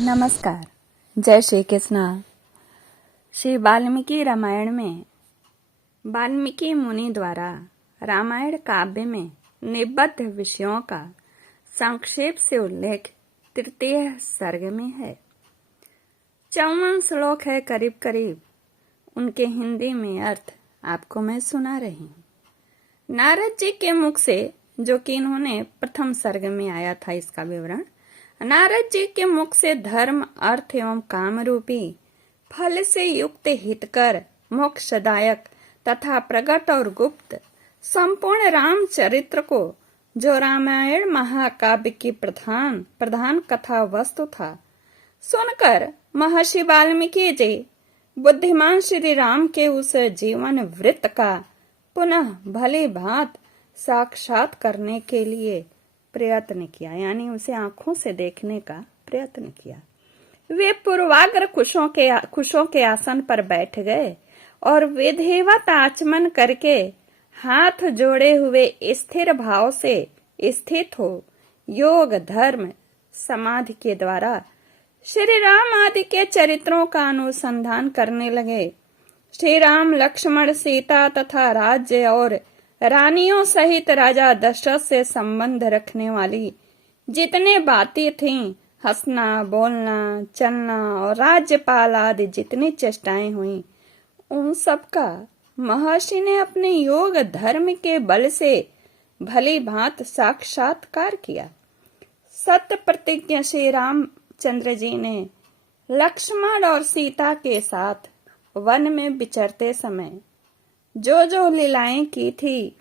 नमस्कार। जय श्री कृष्ण। श्री वाल्मीकि रामायण में वाल्मीकि मुनि द्वारा रामायण काव्य में निबद्ध विषयों का संक्षेप से उल्लेख तृतीय सर्ग में है। 54 श्लोक है करीब करीब। उनके हिंदी में अर्थ आपको मैं सुना रही हूँ। नारद जी के मुख से, जो कि इन्होंने प्रथम सर्ग में आया था, इसका विवरण नारद जी के मुख से धर्म, अर्थ एवं काम रूपी फल से युक्त हितकर, मोक्षदायक तथा प्रकट और गुप्त संपूर्ण राम चरित्र को, जो रामायण महाकाव्य की प्रधान कथा वस्तु था, सुनकर महर्षि वाल्मीकि जी बुद्धिमान श्री राम के उस जीवन वृत्त का पुनः भली भांत साक्षात करने के लिए प्रयत्न किया, यानी उसे आंखों से देखने का प्रयत्न किया। वे पूर्वाग्र खुशों के आसन पर बैठ गए और विधिवत आचमन करके हाथ जोड़े हुए स्थिर भाव से स्थित हो योग, धर्म, समाधि के द्वारा श्री राम आदि के चरित्रों का अनुसंधान करने लगे। श्री राम, लक्ष्मण, सीता तथा राज्य और रानियों सहित राजा दशरथ से संबंध रखने वाली जितने बातें थीं, हंसना, बोलना, चलना और राज्यपाल आदि जितनी चेष्टाएं हुई, उन सब का महर्षि ने अपने योग धर्म के बल से भली भांत साक्षात्कार किया। सत्य प्रतिज्ञ श्री रामचंद्र जी ने लक्ष्मण और सीता के साथ वन में विचरते समय जो जो लीलाएं की थी,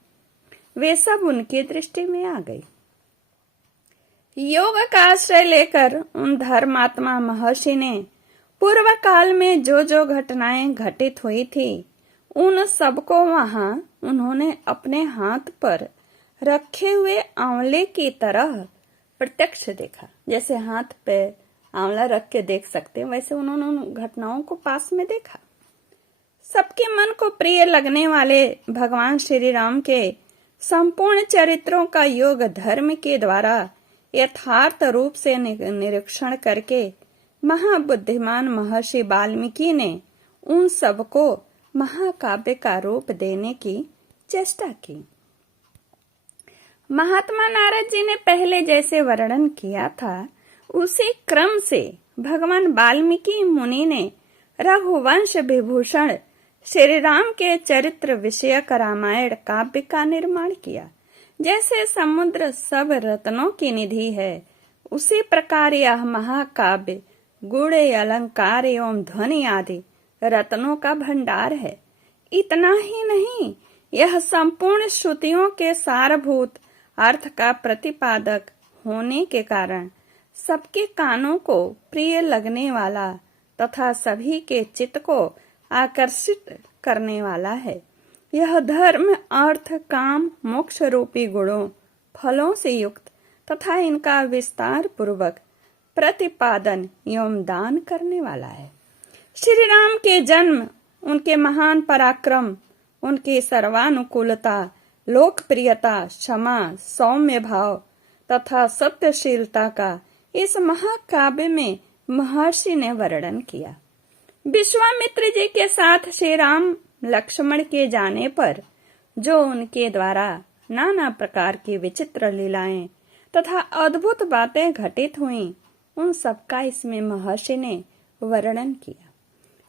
वे सब उनकी दृष्टि में आ गई। योग का आश्रय लेकर उन धर्मात्मा महर्षि ने पूर्व काल में जो जो घटनाएं घटित हुई थी, उन सबको वहां उन्होंने अपने हाथ पर रखे हुए आंवले की तरह प्रत्यक्ष देखा। जैसे हाथ पे आंवला रख के देख सकते हैं, वैसे उन्होंने उन घटनाओं को पास में देखा। सबके मन को प्रिय लगने वाले भगवान श्री राम के संपूर्ण चरित्रों का योग धर्म के द्वारा यथार्थ रूप से निरीक्षण करके महाबुद्धिमान महर्षि वाल्मीकि ने उन सबको महाकाव्य का रूप देने की चेष्टा की। महात्मा नारद जी ने पहले जैसे वर्णन किया था, उसी क्रम से भगवान वाल्मीकि मुनि ने रघुवंश विभूषण श्री राम के चरित्र विषयक रामायण काव्य का निर्माण किया। जैसे समुद्र सब रत्नों की निधि है, उसी प्रकार यह महाकाव्य गुण, अलंकार एवं ध्वनि आदि रत्नों का भंडार है। इतना ही नहीं, यह संपूर्ण श्रुतियों के सारभूत अर्थ का प्रतिपादक होने के कारण सबके कानों को प्रिय लगने वाला तथा सभी के चित्त को आकर्षित करने वाला है। यह धर्म, अर्थ, काम, मोक्ष रूपी गुणों, फलों से युक्त तथा इनका विस्तार पूर्वक प्रतिपादन एवं दान करने वाला है। श्री राम के जन्म, उनके महान पराक्रम, उनकी सर्वानुकूलता, लोकप्रियता, क्षमा, सौम्य भाव तथा सत्यशीलता का इस महाकाव्य में महर्षि ने वर्णन किया। विश्वामित्र जी के साथ श्री राम लक्ष्मण के जाने पर जो उनके द्वारा नाना प्रकार की विचित्र लीलाएं तथा अद्भुत बातें घटित हुईं, उन सबका इसमें महर्षि ने वर्णन किया।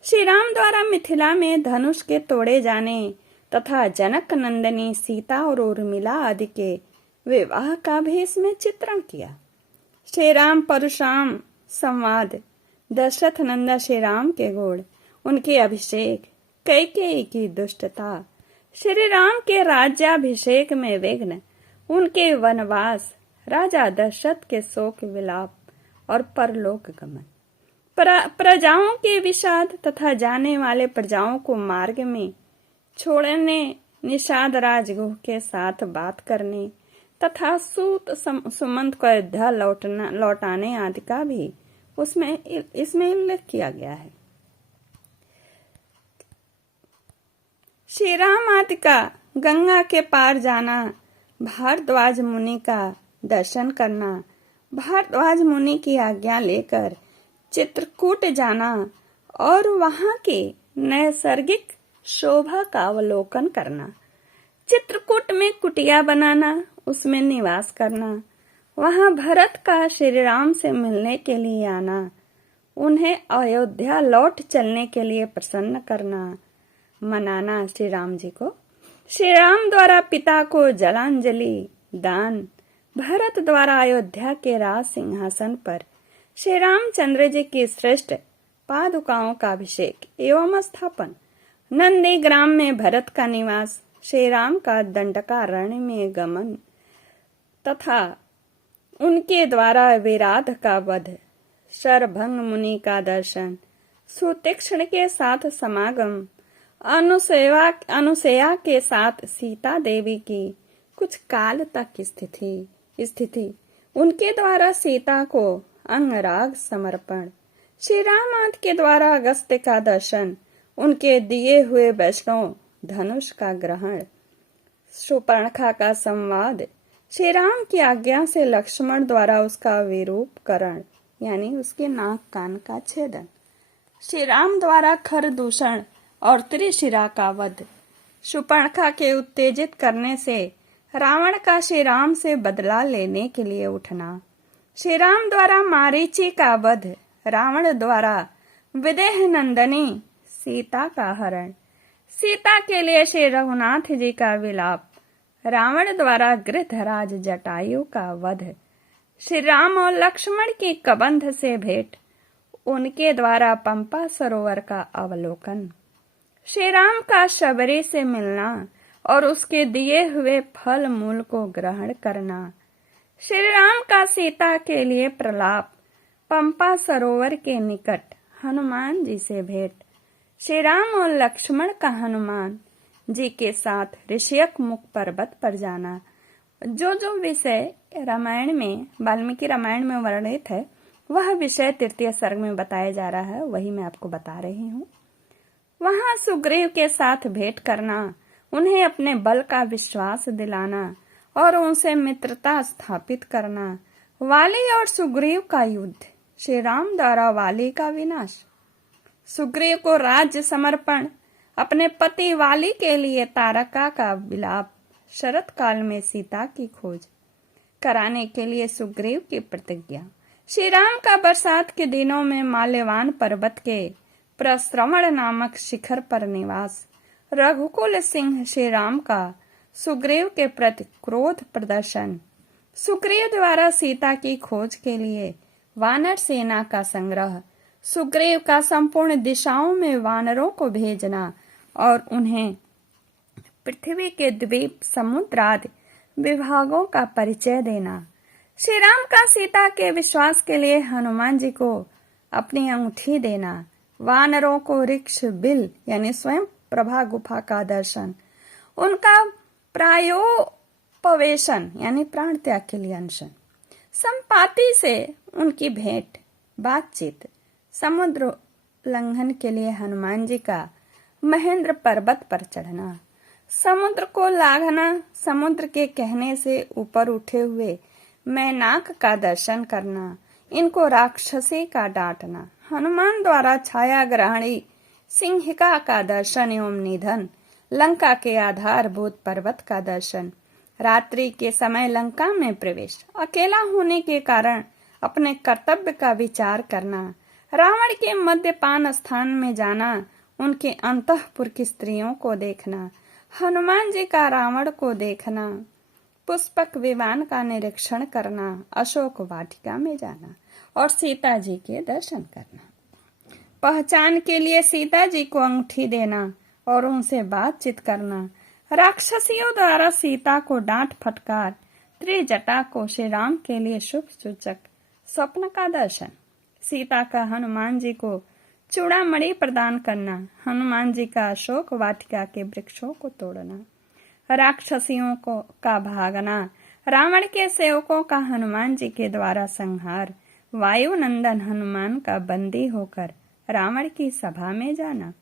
श्री राम द्वारा मिथिला में धनुष के तोड़े जाने तथा जनक नंदिनी सीता और उर्मिला आदि के विवाह का भी इसमें चित्रण किया। श्री राम परशुराम संवाद, दशरथ नंदन श्री राम के गुण, उनके अभिषेक, कैकेयी की दुष्टता, श्री राम के राज्याभिषेक में विघ्न, उनके वनवास, राजा दशरथ के शोक विलाप और परलोक गमन, प्रजाओं के विषाद तथा जाने वाले प्रजाओं को मार्ग में छोड़ने, निषाद राजगुह के साथ बात करने तथा सूत सुमंत को अयोध्या लौटाने आदि का भी इसमें उल्लेख किया गया है। श्री राम आदि का गंगा के पार जाना, भारद्वाज मुनि का दर्शन करना, भारद्वाज मुनि की आज्ञा लेकर चित्रकूट जाना और वहां के नैसर्गिक शोभा का अवलोकन करना। चित्रकूट में कुटिया बनाना, उसमें निवास करना, वहां भरत का श्री राम से मिलने के लिए आना, उन्हें अयोध्या लौट चलने के लिए प्रसन्न करना, मनाना श्री राम जी को। श्री राम द्वारा पिता को जलांजलि दान, भरत द्वारा अयोध्या के राज सिंहासन पर श्री रामचंद्र जी की श्रेष्ठ पादुकाओं का अभिषेक एवं स्थापन, नंदी ग्राम में भरत का निवास, श्री राम का दंडकारण्य में गमन तथा उनके द्वारा विराध का वध, शरभंग मुनि का दर्शन, सुतीक्ष्ण के साथ समागम, अनुसया के साथ सीता देवी की कुछ काल तक स्थिति, उनके द्वारा सीता को अंगराग समर्पण, श्री राम आदि के द्वारा अगस्त्य का दर्शन, उनके दिए हुए वैष्णव धनुष का ग्रहण, शूर्पणखा का संवाद, श्री राम की आज्ञा से लक्ष्मण द्वारा उसका विरूपकरण यानी उसके नाक कान का छेदन, श्री राम द्वारा खर दूषण और त्रिशिरा का वध, शूर्पणखा के उत्तेजित करने से रावण का श्री राम से बदला लेने के लिए उठना, श्री राम द्वारा मारीची का वध, रावण द्वारा विदेह नंदनी सीता का हरण, सीता के लिए श्री रघुनाथ जी का विलाप, रावण द्वारा गृधराज जटायु का वध, श्री राम और लक्ष्मण की कबंध से भेंट, उनके द्वारा पंपा सरोवर का अवलोकन, श्री राम का शबरी से मिलना और उसके दिए हुए फल मूल को ग्रहण करना, श्री राम का सीता के लिए प्रलाप, पंपा सरोवर के निकट हनुमान जी से भेंट, श्री राम और लक्ष्मण का हनुमान जी के साथ ऋषियक मुख पर्वत पर जाना। जो विषय रामायण में, वाल्मीकि रामायण में वर्णित है, वह विषय तृतीय सर्ग में बताया जा रहा है, वही मैं आपको बता रही हूँ। वहां सुग्रीव के साथ भेंट करना, उन्हें अपने बल का विश्वास दिलाना और उनसे मित्रता स्थापित करना, वाली और सुग्रीव का युद्ध, श्री राम द्वारा वाली का विनाश, सुग्रीव को राज्य समर्पण, अपने पति वाली के लिए तारका का विलाप, शरत काल में सीता की खोज कराने के लिए सुग्रीव की प्रतिज्ञा, श्री राम का बरसात के दिनों में माल्यवान पर्वत के प्रस्रवण नामक शिखर पर निवास, रघुकुल सिंह श्री राम का सुग्रीव के प्रति क्रोध प्रदर्शन, सुग्रीव द्वारा सीता की खोज के लिए वानर सेना का संग्रह, सुग्रीव का संपूर्ण दिशाओं में वानरों को भेजना और उन्हें पृथ्वी के द्वीप समुद्र आदि विभागों का परिचय देना, श्री राम का सीता के विश्वास के लिए हनुमान जी को अपनी अंगूठी देना, वानरों को ऋक्ष बिल यानी स्वयं प्रभा गुफा का दर्शन, उनका प्रायोपवेशन यानी प्राण त्याग के लिए अनशन, संपाति से उनकी भेंट बातचीत, समुद्र लंघन के लिए हनुमान जी का महेंद्र पर्वत पर चढ़ना, समुद्र को लांघना, समुद्र के कहने से ऊपर उठे हुए मैनाक का दर्शन करना, इनको राक्षसी का डांटना, हनुमान द्वारा छाया ग्रहणी सिंहिका का दर्शन एवं निधन, लंका के आधारभूत पर्वत का दर्शन, रात्रि के समय लंका में प्रवेश, अकेला होने के कारण अपने कर्तव्य का विचार करना, रावण के मद्यपान स्थान में जाना, उनके अंतःपुर की स्त्रियों को देखना, हनुमान जी का रावण को देखना, पुष्पक विमान का निरीक्षण करना, अशोक वाटिका में जाना और सीता जी के दर्शन करना, पहचान के लिए सीता जी को अंगूठी देना और उनसे बातचीत करना, राक्षसियों द्वारा सीता को डांट फटकार, त्रिजटा को श्री राम के लिए शुभ सूचक स्वप्न का दर्शन, सीता का हनुमान जी को चूड़ामणि प्रदान करना, हनुमान जी का अशोक वाटिका के वृक्षों को तोड़ना, राक्षसियों को का भागना, रावण के सेवकों का हनुमान जी के द्वारा संहार, वायुनंदन हनुमान का बंदी होकर रावण की सभा में जाना,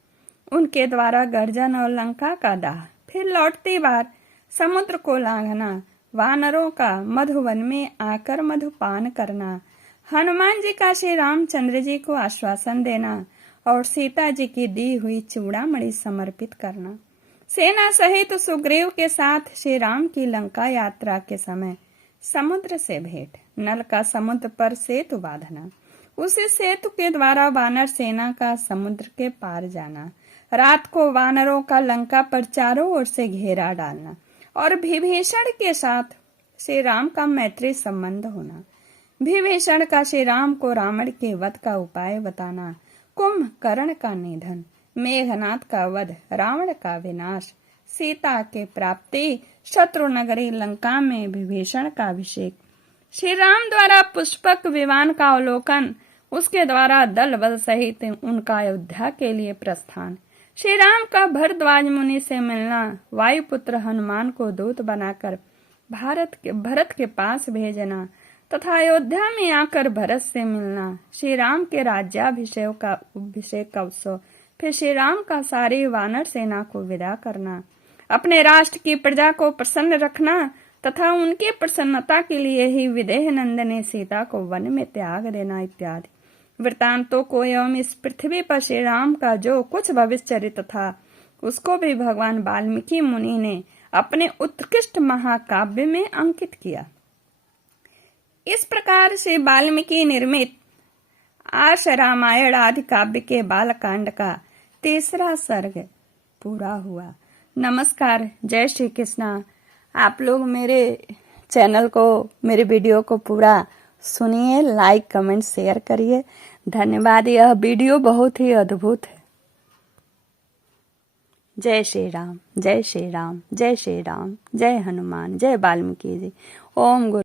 उनके द्वारा गर्जन और लंका का दाह, फिर लौटती बार समुद्र को लांघना, वानरों का मधुवन में आकर मधुपान करना, हनुमान जी का श्री रामचंद्र जी को आश्वासन देना और सीता जी की दी हुई चूड़ामणि समर्पित करना, सेना सहित सुग्रीव के साथ श्री राम की लंका यात्रा के समय समुद्र से भेंट, नल का समुद्र पर सेतु बांधना, उसी सेतु के द्वारा वानर सेना का समुद्र के पार जाना, रात को वानरों का लंका पर चारों ओर से घेरा डालना और विभीषण के साथ श्री राम का मैत्री संबंध होना, विभीषण का श्री राम को रावण के वध का उपाय बताना, कुंभकर्ण का निधन, मेघनाथ का वध, रावण का विनाश, सीता के प्राप्ति, शत्रु नगरी लंका में विभीषण का अभिषेक, श्री राम द्वारा पुष्पक विमान का अवलोकन, उसके द्वारा दल बल सहित उनका अयोध्या के लिए प्रस्थान, श्री राम का भरद्वाज मुनि से मिलना, वायुपुत्र हनुमान को दूत बनाकर भरत के पास भेजना तथा अयोध्या में आकर भरत से मिलना, श्री राम के राज्याभिषेक का उत्सव, फिर श्री राम का सारी वानर सेना को विदा करना, अपने राष्ट्र की प्रजा को प्रसन्न रखना तथा उनकी प्रसन्नता के लिए ही विदेह नंदनी सीता को वन में त्याग देना इत्यादि वृतांतों को एवं इस पृथ्वी पर श्री राम का जो कुछ भविष्य चरित्र था उसको भी भगवान वाल्मीकि मुनि ने अपने उत्कृष्ट महाकाव्य में अंकित किया। इस प्रकार श्री वाल्मीकि निर्मित आर्ष रामायण आदि काव्य के बालकांड का 3रा सर्ग पूरा हुआ। नमस्कार, जय श्री कृष्णा। आप लोग मेरे चैनल को, मेरे वीडियो को पूरा सुनिए, लाइक कमेंट शेयर करिए। धन्यवाद। यह वीडियो बहुत ही अद्भुत है। जय श्री राम, जय श्री राम, जय श्री राम, जय हनुमान, जय वाल्मीकि जी। ओम गुरु।